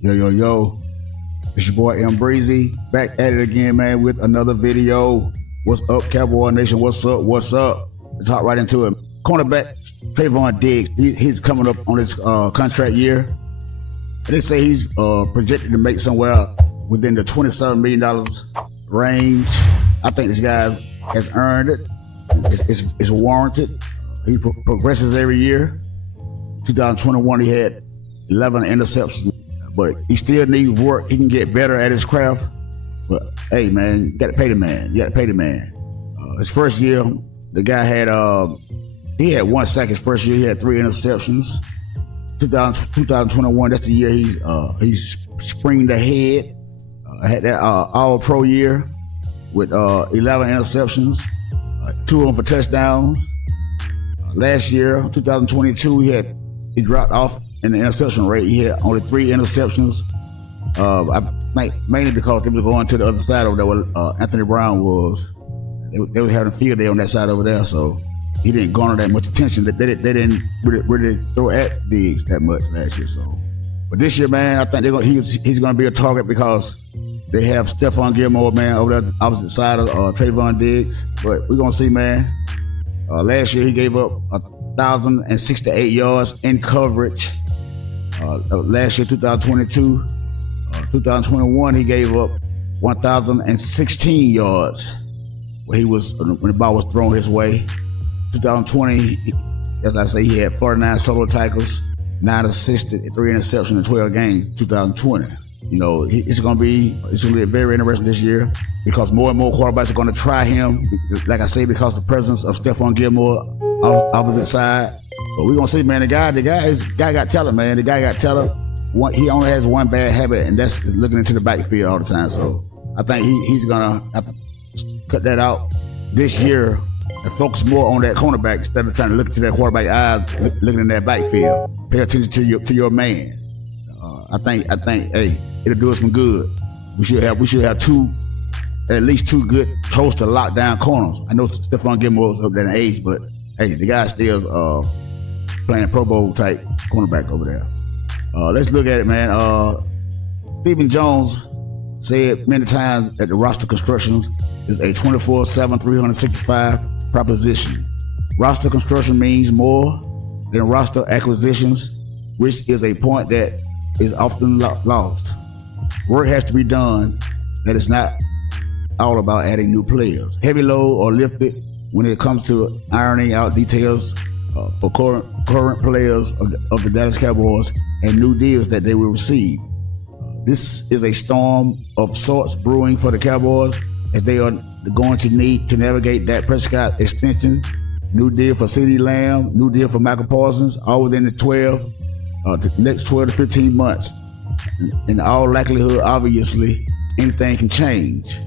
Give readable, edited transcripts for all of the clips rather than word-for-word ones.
Yo. It's your boy M Breezy, back at it again, man, with another video. What's up, Cowboy Nation? What's up? Let's hop right into it. Cornerback Treyvon Diggs, he's coming up on his contract year. And they say he's projected to make somewhere within the $27 million range. I think this guy has earned it. It's warranted. He progresses every year. 2021, he had 11 interceptions, but he still needs work. He can get better at his craft. But hey, man, you got to pay the man. His first year, the guy had he had 1 sack. His first year, he had 3 interceptions. 2021, that's the year he's springed ahead. Had that All-Pro year with 11 interceptions, 2 of them for touchdowns. Last year, 2022, he dropped off in the interception rate. He had only 3 interceptions. I think mainly because they were going to the other side over there where Anthony Brown was. They were having a field day on that side over there, so he didn't garner that much attention. They didn't really throw at Diggs that much last year. So, but this year, man, I think he's going to be a target because they have Stephon Gilmore, man, over there opposite side of Treyvon Diggs. But we're going to see, man. Last year, he gave up 1,068 yards in coverage. Last year, 2022, 2021, he gave up 1,016 yards when the ball was thrown his way. 2020, as I say, he had 49 solo tackles, 9 assists, 3 interceptions in 12 games. 2020. You know, it's gonna be very interesting this year because more and more quarterbacks are gonna try him. Like I say, because the presence of Stephon Gilmore opposite side. But we're gonna see, man. The guy got talent, man. The guy got talent. He only has one bad habit, and that's looking into the backfield all the time. So I think he's gonna have to cut that out this year and focus more on that cornerback instead of trying to look into that quarterback eyes, looking in that backfield. Pay attention to your man. I think, hey, it'll do us some good. We should have at least two good, close to lockdown corners. I know Stephon Gilmore is up there in age, but hey, the guy's still playing Pro Bowl type cornerback over there. Let's look at it, man. Stephen Jones said many times that the roster construction is a 24/7, 365 proposition. Roster construction means more than roster acquisitions, which is a point that is often lost. Work has to be done. That is not all about adding new players. Heavy load or lifted when it comes to ironing out details for current players of the Dallas Cowboys and new deals that they will receive. This is a storm of sorts brewing for the Cowboys as they are going to need to navigate Dak Prescott extension, new deal for CeeDee Lamb, new deal for Michael Parsons, all within the next 12 to 15 months. In all likelihood, obviously, anything can change.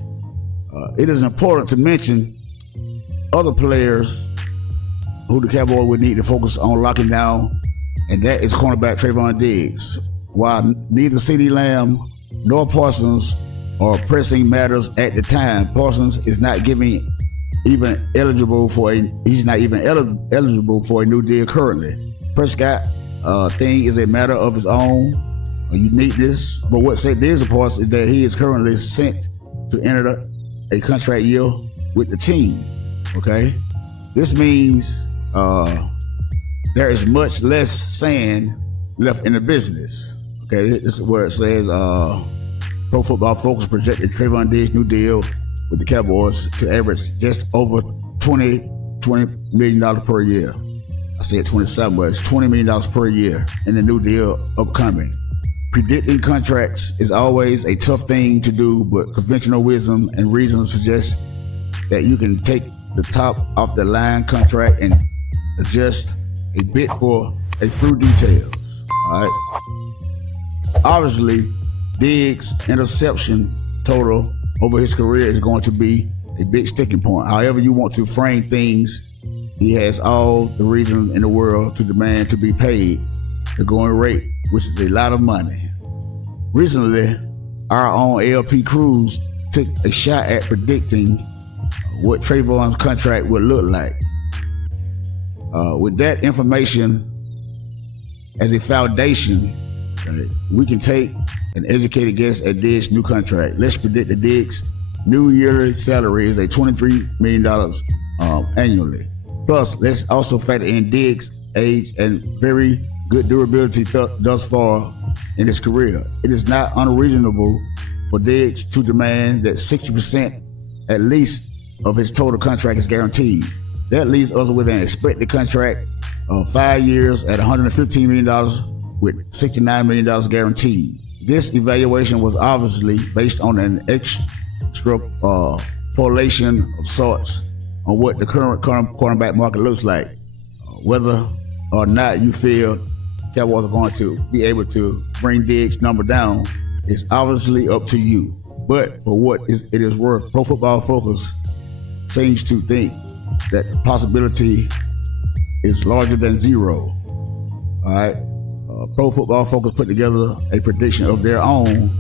It is important to mention other players who the Cowboys would need to focus on locking down, and that is cornerback Treyvon Diggs. While neither CeeDee Lamb nor Parsons are pressing matters at the time, Parsons is not eligible for a new deal currently. Prescott thing is a matter of his own uniqueness, but what set Diggs apart is that he is currently sent to enter a contract year with the team. Okay, this means there is much less sand left in the business. Okay, this is where it says Pro Football Focus projected Treyvon Diggs' new deal with the Cowboys to average just over $20 million per year. I said 27, but it's $20 million per year in the new deal upcoming. Predicting contracts is always a tough thing to do, but conventional wisdom and reason suggest that you can take the top off the line contract and adjust a bit for a few details. All right. Obviously, Diggs' interception total over his career is going to be a big sticking point. However you want to frame things, he has all the reason in the world to demand to be paid the going rate, which is a lot of money. Recently, our own ALP Cruz took a shot at predicting what Treyvon's contract would look like. With that information as a foundation, Okay. We can take an educated guess at Diggs' new contract. Let's predict that Diggs' new yearly salary is a $23 million annually. Plus, let's also factor in Diggs' age and very good durability thus far in his career. It is not unreasonable for Diggs to demand that 60% at least of his total contract is guaranteed. That leaves us with an expected contract of 5 years at $115 million with $69 million guaranteed. This evaluation was obviously based on an extrapolation of sorts on what the current cornerback market looks like. Whether or not you feel Cowboys are going to be able to bring Diggs' number down is obviously up to you. But for what it is worth, Pro Football Focus seems to think that the possibility is larger than zero. All right. Pro Football Focus put together a prediction of their own.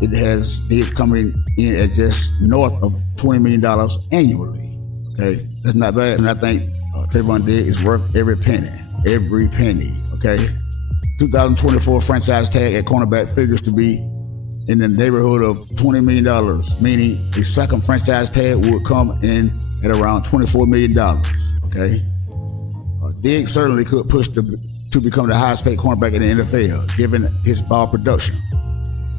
It has Diggs coming in at just north of $20 million annually. Okay, that's not bad. And I think Treyvon Diggs is worth every penny. Every penny. Okay. 2024 franchise tag at cornerback figures to be in the neighborhood of $20 million, meaning the second franchise tag would come in at around $24 million. Okay. Diggs certainly could push to become the highest paid cornerback in the NFL, given his ball production.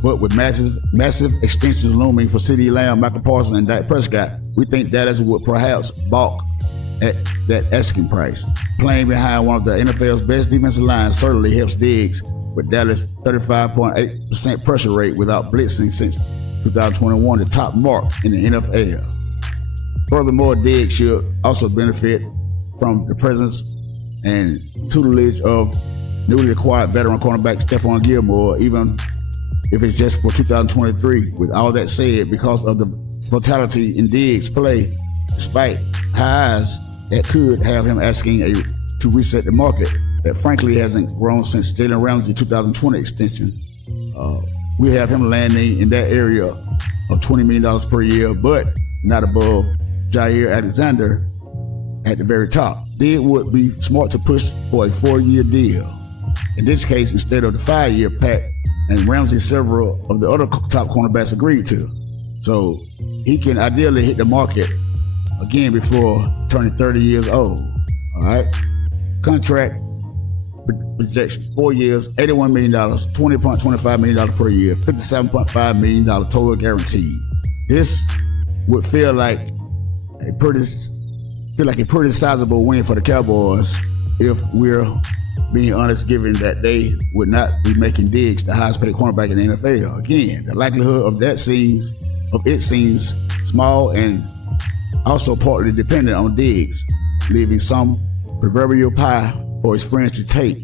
But with massive extensions looming for CeeDee Lamb, Michael Parsons, and Dak Prescott, we think Dallas would perhaps balk at that asking price. Playing behind one of the NFL's best defensive lines certainly helps Diggs, with Dallas' 35.8% pressure rate without blitzing since 2021, the top mark in the NFL. Furthermore, Diggs should also benefit from the presence and tutelage of newly acquired veteran cornerback Stephon Gilmore, even if it's just for 2023. With all that said, because of the vitality in Diggs' play, despite highs that could have him asking to reset the market that frankly hasn't grown since Jalen Ramsey's 2020 extension, we have him landing in that area of $20 million per year, but not above Jair Alexander at the very top. Diggs would be smart to push for a 4-year deal. In this case, instead of the 5-year pact and Ramsey several of the other top cornerbacks agreed to. So he can ideally hit the market again before turning 30 years old. All right. Contract projection: 4 years, $81 million, $20.25 million per year, $57.5 million total guaranteed. This would feel like a pretty sizable win for the Cowboys if we're being honest, given that they would not be making Diggs the highest paid cornerback in the NFL. Again, the likelihood of it seems small and also partly dependent on Diggs, leaving some proverbial pie for his friends to take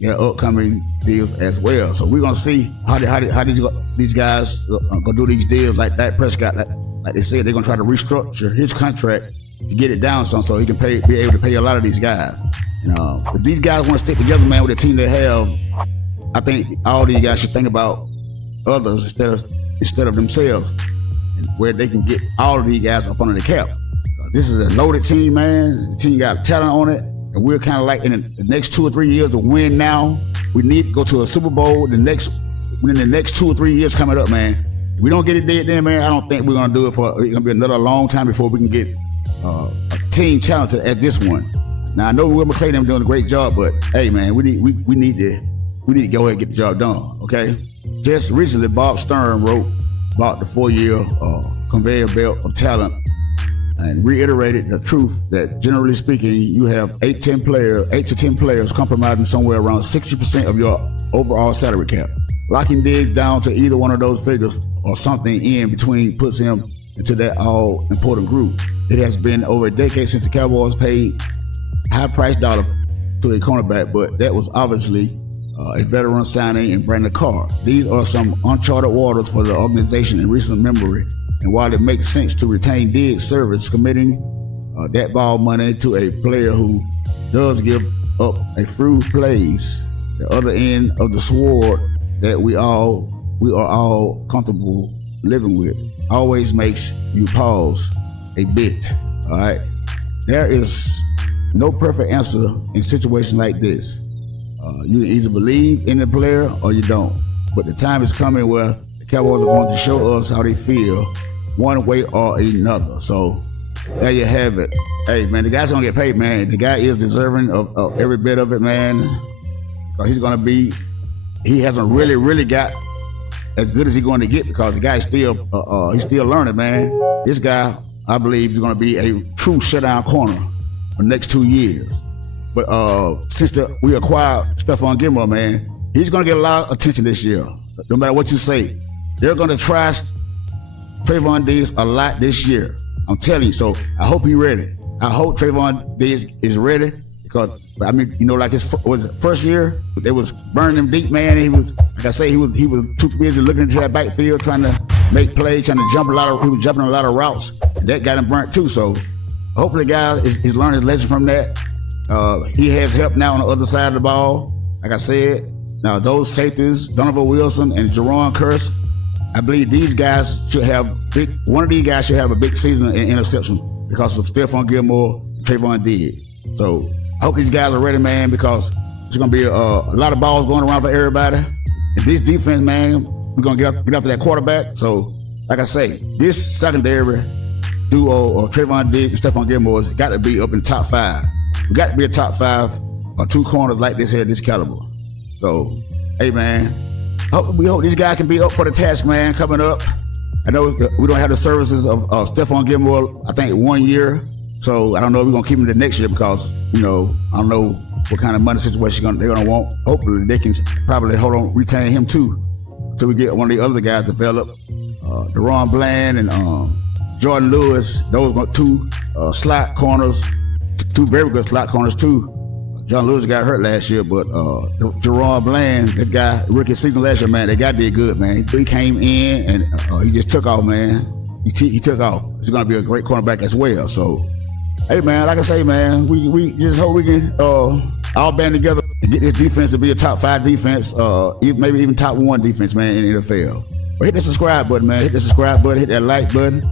their upcoming deals as well. So we're gonna see how these guys gonna do these deals like Dak Prescott. Like they said, they're gonna try to restructure his contract to get it down some, so he can be able to pay a lot of these guys. If these guys want to stick together, man, with the team they have, I think all these guys should think about others instead of themselves, and where they can get all of these guys up under the cap. This is a loaded team, man. The team got talent on it, and we're kind of like in the next 2 or 3 years to win now. We need to go to a Super Bowl within the next 2 or 3 years coming up, man. If we don't get it there, then, man, I don't think we're gonna do it for. It's gonna be another long time before we can get a team talented at this one. Now I know Will McClay them doing a great job, but hey, man, we need to go ahead and get the job done. Okay. Just recently, Bob Stern wrote about the 4-year conveyor belt of talent and reiterated the truth that generally speaking, you have 8 to 10 players compromising somewhere around 60% of your overall salary cap. Locking Diggs down to either one of those figures or something in between puts him into that all-important group. It has been over a decade since the Cowboys paid high-priced dollar to a cornerback, but that was obviously a veteran signing in Brandon Carr. These are some uncharted waters for the organization in recent memory, and while it makes sense to retain Diggs' service, committing that ball money to a player who does give up a few plays, the other end of the sword that we are all comfortable living with, always makes you pause a bit. All right, there is no perfect answer in situations like this. You can either believe in the player or you don't. But the time is coming where the Cowboys are going to show us how they feel one way or another. So there you have it. Hey, man, the guy's going to get paid, man. The guy is deserving of every bit of it, man. He's going to be, he hasn't really got as good as he's going to get because the guy's still, he's still learning, man. This guy, I believe, is going to be a true shutdown corner for the next 2 years. But since we acquired Stephon Gilmore, man, he's going to get a lot of attention this year. No matter what you say, they're going to try Treyvon Diggs a lot this year. I'm telling you. So I hope he's ready. I hope Treyvon Diggs is ready because, I mean, you know, like his first year, they was burning him deep, man. He was, like I say, he was too busy looking into that backfield, trying to make plays, trying to jump he was jumping a lot of routes. That got him burnt too. So hopefully the guy is learning his lesson from that. He has help now on the other side of the ball. Like I said, now those safeties, Donovan Wilson and Jerron Kearse, I believe these guys should have one of these guys should have a big season in interception because of Stephon Gilmore and Treyvon Diggs. So I hope these guys are ready, man, because there's going to be a lot of balls going around for everybody. And this defense, man, we're going to get after that quarterback. So, like I say, this secondary duo of Treyvon Diggs and Stephon Gilmore has got to be up in the top 5. We got to be a top 5 or 2 corners like this here, this caliber. So, hey, man, we hope these guys can be up for the task, man, coming up. I know we don't have the services of Stephon Gilmore, I think, 1 year. So I don't know if we're going to keep him the next year because, you know, I don't know what kind of money situation they're going to want. Hopefully they can probably retain him too until we get one of the other guys developed. Deron Bland and Jordan Lewis, those are 2 slot corners, 2 very good slot corners too. John Lewis got hurt last year, but Deron Bland, that guy, rookie season last year, man, that guy did good, man. He came in and he just took off, man. He took off. He's going to be a great cornerback as well. So, hey, man, like I say, man, we just hope we can all band together and get this defense to be a top 5 defense, maybe even top 1 defense, man, in the NFL. But hit the subscribe button, man. Hit the subscribe button, hit that like button,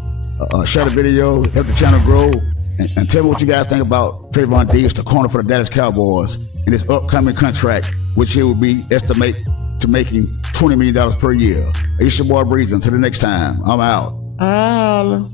share the video, help the channel grow. And tell me what you guys think about Treyvon Diggs, the corner for the Dallas Cowboys, in this upcoming contract, which he will be estimate to making $20 million per year. It's your boy Breeze. Until the next time, I'm out.